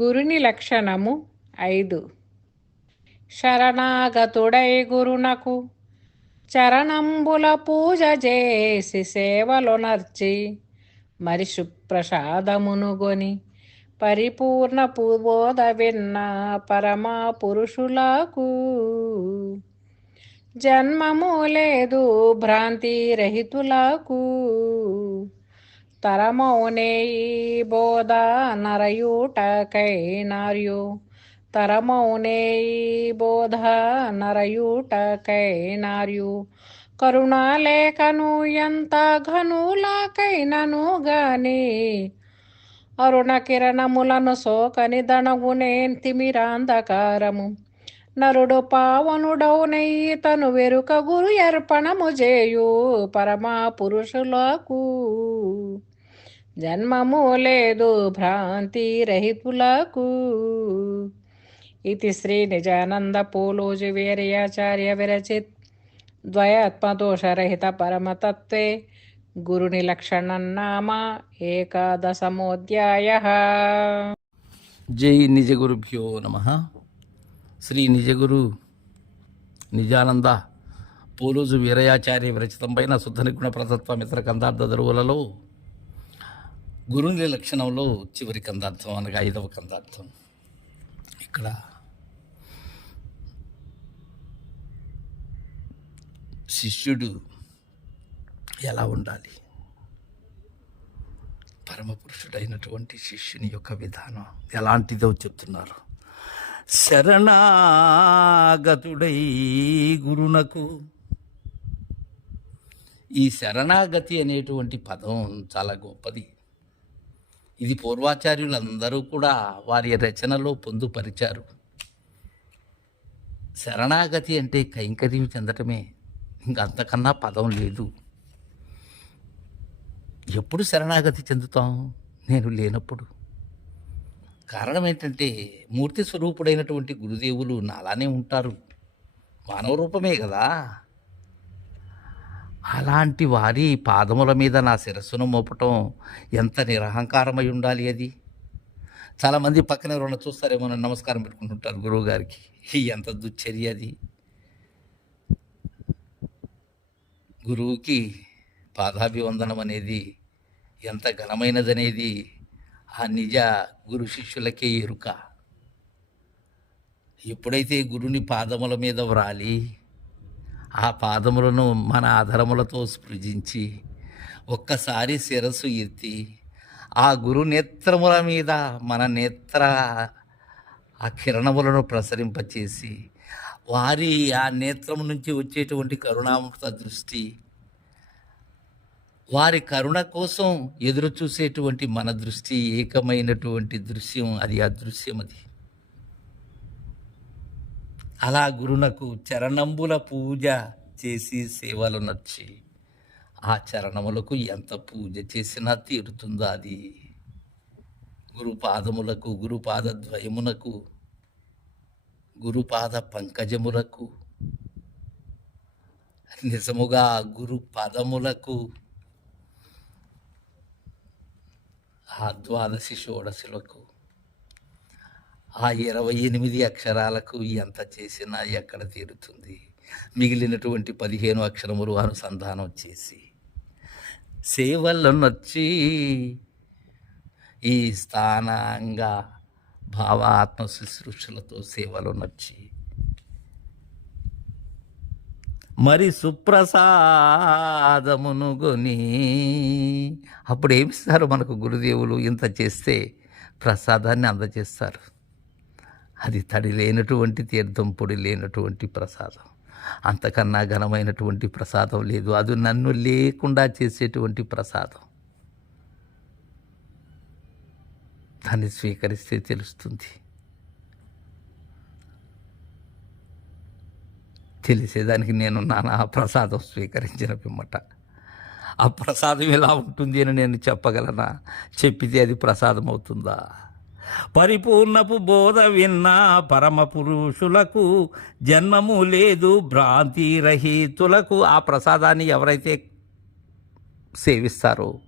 గురుని లక్షణము ఐదు. శరణాగతుడై గురునకు చరణంబుల పూజ చేసి సేవలు నర్చి మరి సుప్రసాదమునుగొని పరిపూర్ణ పూబోధ విన్న పరమా పురుషులకు జన్మము లేదు భ్రాంతి రహితులకు. తరమౌనే ఈ బోధ నరయూటకై నార్యు. తరమౌనే బోధ నరయూటకై నార్యు. కరుణాలేఖను ఎంత ఘనులాకైనను గాని అరుణ కిరణములను సోకని దణగునే తిమిరాంధకారము నరుడు పావనుడౌనై తను వెరుక గురు అర్పణము చేయు పరమా పురుషులకు జన్మము లేదు భ్రాంతి రహితులకు ఇది శ్రీ నిజానంద పూలోజు వీర్యాచార్య విరచిత్ ద్వయాత్మదోషరహిత పరమతత్వే గురుని లక్షణం ఏకాదశమోధ్యాయ. జై నిజగురుభ్యో నమ. శ్రీ నిజగురు నిజానంద పోలూజు వీరయాచార్య విరచితం పైన శుద్ధ నిగుణ ప్రతత్వ మిత్ర కందార్థ దరువులలో గురుని లక్షణంలో చివరి కందార్థం అనగా ఐదవ కందార్థం. ఇక్కడ శిష్యుడు ఎలా ఉండాలి? పరమపురుషుడైనటువంటి శిష్యుని యొక్క విధానం ఎలాంటిదో చెప్తున్నారు. శరణాగతుడై గురునకు ఈ శరణాగతి అనేటువంటి పదం చాలా గొప్పది. ఇది పూర్వాచార్యులందరూ కూడా వారి రచనలో పొందుపరిచారు. శరణాగతి అంటే కైంకర్యం చెందటమే. ఇంకంతకన్నా పదం లేదు. ఎప్పుడు శరణాగతి చెందుతాం? నేను లేనప్పుడు. కారణం ఏంటంటే మూర్తి స్వరూపుడైనటువంటి గురుదేవులు నాలానే ఉంటారు. మానవ రూపమే కదా. అలాంటి వారి పాదముల మీద నా శిరస్సును మోపటం ఎంత నిరహంకారమై ఉండాలి అది? చాలామంది పక్కన ఎవరైనా చూస్తారేమో నమస్కారం పెట్టుకుంటుంటారు గురువు గారికి ఎంత దుశ్చర్య అది. గురువుకి పాదాభివందనం అనేది ఎంత ఘనమైనదనేది ఆ నిజ గురు శిష్యులకే ఎరుక. ఎప్పుడైతే గురుని పాదముల మీద వ్రాలి ఆ పాదములను మన ఆధారములతో స్పృజించి ఒక్కసారి శిరస్సు ఎత్తి ఆ గురు నేత్రముల మీద మన నేత్ర ఆ కిరణములను ప్రసరింపచేసి వారి ఆ నేత్రము నుంచి వచ్చేటువంటి కరుణామృత దృష్టి వారి కరుణ కోసం ఎదురు చూసేటువంటి మన దృష్టి ఏకమైనటువంటి దృశ్యం అది అదృశ్యం అది అలా గురునకు చరణంబుల పూజ చేసి సేవలు నచ్చి ఆ చరణములకు ఎంత పూజ చేసినా తీరుతుందో అది. గురుపాదములకు గురుపాద ద్వయమునకు గురుపాద పంకజములకు నిజముగా గురు పదములకు ఆ ద్వాదశి షోడశులకు ఆ ఇరవై ఎనిమిది అక్షరాలకు ఎంత చేసినా ఎక్కడ తీరుతుంది? మిగిలినటువంటి పదిహేను అక్షరములు అనుసంధానం చేసి సేవల్లో నచ్చి ఈ స్థానంగా భావాత్మ శుశ్రూషలతో సేవలు నచ్చి మరి సుప్రసాదమును గొని అప్పుడు ఏమిస్తారు మనకు గురుదేవులు ఇంత చేస్తే ప్రసాదాన్ని అందజేస్తారు? అది తడి లేనటువంటి తీర్థం పొడి లేనటువంటి ప్రసాదం. అంతకన్నా ఘనమైనటువంటి ప్రసాదం లేదు. అది నన్ను లేకుండా చేసేటువంటి ప్రసాదం. దాన్ని స్వీకరిస్తే తెలుస్తుంది. తెలిసేదానికి నేను నానా ప్రసాదం స్వీకరించిన పిమ్మట. ఆ ప్రసాదం ఎలా ఉంటుంది అని నేను చెప్పగలనా? చెప్పితే అది ప్రసాదం అవుతుందా పరిపూర్ణపు బోధ విన్న పరమ పురుషులకు జన్మము లేదు భ్రాంతి రహితులకు. ఆ ప్రసాదాన్ని ఎవరైతే సేవిస్తారో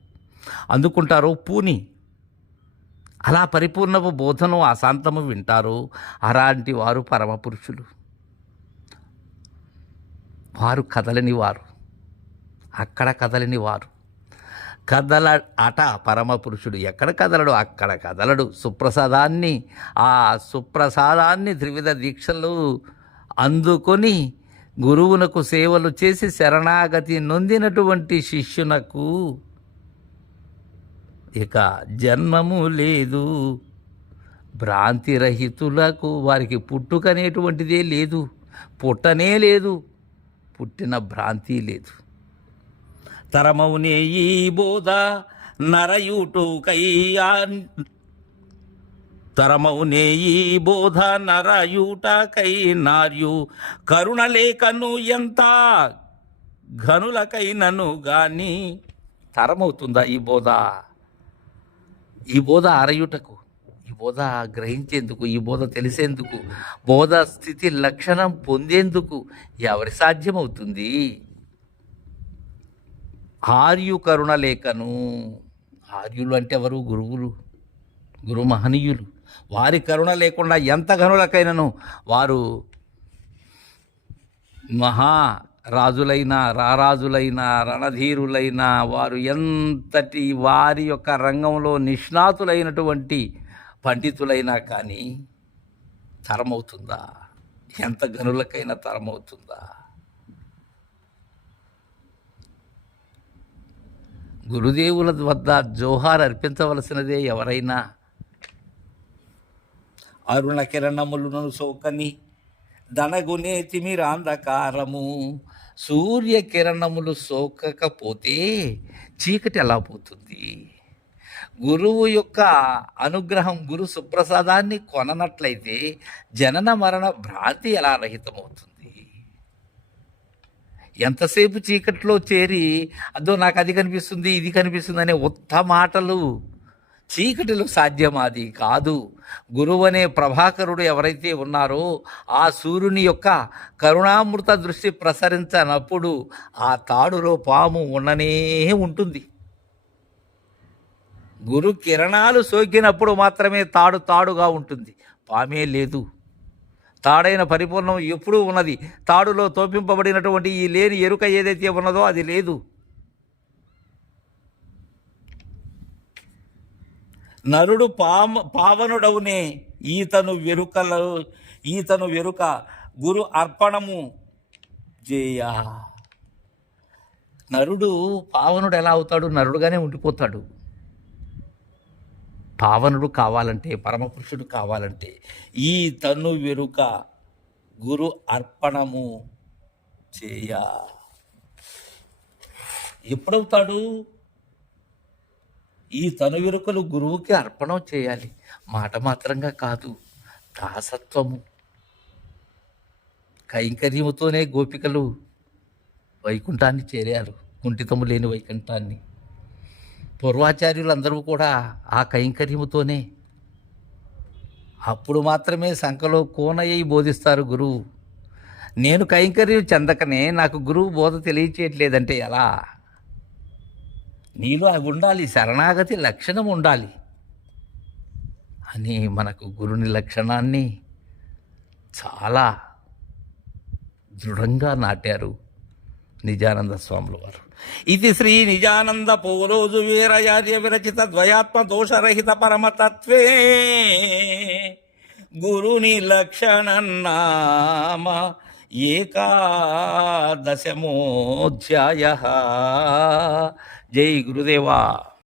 అందుకుంటారో పూని. అలా పరిపూర్ణపు బోధను అశాంతము వింటారు అలాంటి వారు పరమపురుషులు వారు కదలని వారు. అక్కడ కదలని వారు. కదల అట పరమపురుషుడు ఎక్కడ కదలడు? అక్కడ కదలడు. సుప్రసాదాన్ని ఆ సుప్రసాదాన్ని త్రివిధ దీక్షలు అందుకొని గురువునకు సేవలు చేసి శరణాగతి నొందినటువంటి శిష్యునకు ఇక జన్మము లేదు. భ్రాంతిరహితులకు వారికి పుట్టుకనేటువంటిదే లేదు. పుట్టనే లేదు. పుట్టిన భ్రాంతి లేదు. తరమౌనే ఈ బోధ నరయుటుకయ్యా తరమౌనే ఈ బోధ నరయూటకై నార్యు కరుణలేఖను ఎంత ఘనులకైనను గాని. తరమవుతుందా ఈ బోధ? ఈ బోధ అరయుటకు ఈ బోధ గ్రహించేందుకు ఈ బోధ తెలిసేందుకు బోధ స్థితి లక్షణం పొందేందుకు ఎవరి సాధ్యమవుతుంది? ఆర్యు కరుణ లేఖను ఆర్యులు అంటే ఎవరు గురువులు గురు మహనీయులు వారి కరుణ లేకుండా ఎంత గనులకైనను వారు మహా రాజులైన రారాజులైన రణధీరులైన వారు ఎంతటి వారి యొక్క రంగంలో నిష్ణాతులైనటువంటి పండితులైనా కానీ తరమవుతుందా? ఎంత గనులకైనా తరమవుతుందా? గురుదేవుల వద్ద జోహార్ అర్పించవలసినదే ఎవరైనా? అరుణ కిరణములను సోకని దనగునే తిమిరాంధకారము. సూర్య కిరణములు సోకకపోతే చీకటి ఎలా పోతుంది? గురువు యొక్క అనుగ్రహం గురు సుప్రసాదాన్ని కొననట్లయితే జనన మరణ భ్రాంతి ఎలా రహితమవుతుంది? ఎంతసేపు చీకట్లో చేరి అదో నాకు అది కనిపిస్తుంది ఇది కనిపిస్తుంది అనే ఉత్త మాటలు చీకటిలో సాధ్యమాది కాదు. గురువు అనే ప్రభాకరుడు ఎవరైతే ఉన్నారో ఆ సూర్యుని యొక్క కరుణామృత దృష్టి ప్రసరించనప్పుడు ఆ తాడులో పాము ఉండనే ఉంటుంది. గురు కిరణాలు సోకినప్పుడు మాత్రమే తాడు తాడుగా ఉంటుంది. పామే లేదు. తాడైన పరిపూర్ణం ఎప్పుడూ ఉన్నది. తాడులో తోపింపబడినటువంటి ఈ లేని ఎరుక ఏదైతే ఉన్నదో అది లేదు. నరుడు పామ పావనుడవునే ఈతను వెరుకల ఈతను వెరుక గురు అర్పణము చేయ. నరుడు పావనుడు ఎలా అవుతాడు? నరుడుగానే ఉండిపోతాడు. పావనుడు కావాలంటే పరమపురుషుడు కావాలంటే ఈ తను వెరుక గురు అర్పణము చేయ. ఎప్పుడవుతాడు? ఈ తను వెరుకలు గురువుకి అర్పణం చేయాలి. మాట మాత్రంగా కాదు దాసత్వము. కైంకర్యముతోనే గోపికలు వైకుంఠాన్ని చేరారు. కుంఠితము లేని వైకుంఠాన్ని. పూర్వాచార్యులందరూ కూడా ఆ కైంకర్యముతోనే. అప్పుడు మాత్రమే సంఖలో కోనయ్యి బోధిస్తారు గురువు. నేను కైంకర్యం చెందకనే నాకు గురువు బోధ తెలియచేయట్లేదంటే ఎలా? నీలో అవి ఉండాలి శరణాగతి లక్షణం ఉండాలి. అని మనకు గురుని లక్షణాన్ని చాలా దృఢంగా నాటారు నిజానంద స్వాముల వారు. ఇది శ్రీ నిజానంద పోరోజు వీరయార్య విరచిత ద్వయాత్మ దోషరహిత పరమతత్వే. గురుని లక్షణన్నామ ఏకాదశమోధ్యాయ. జై గురుదేవా.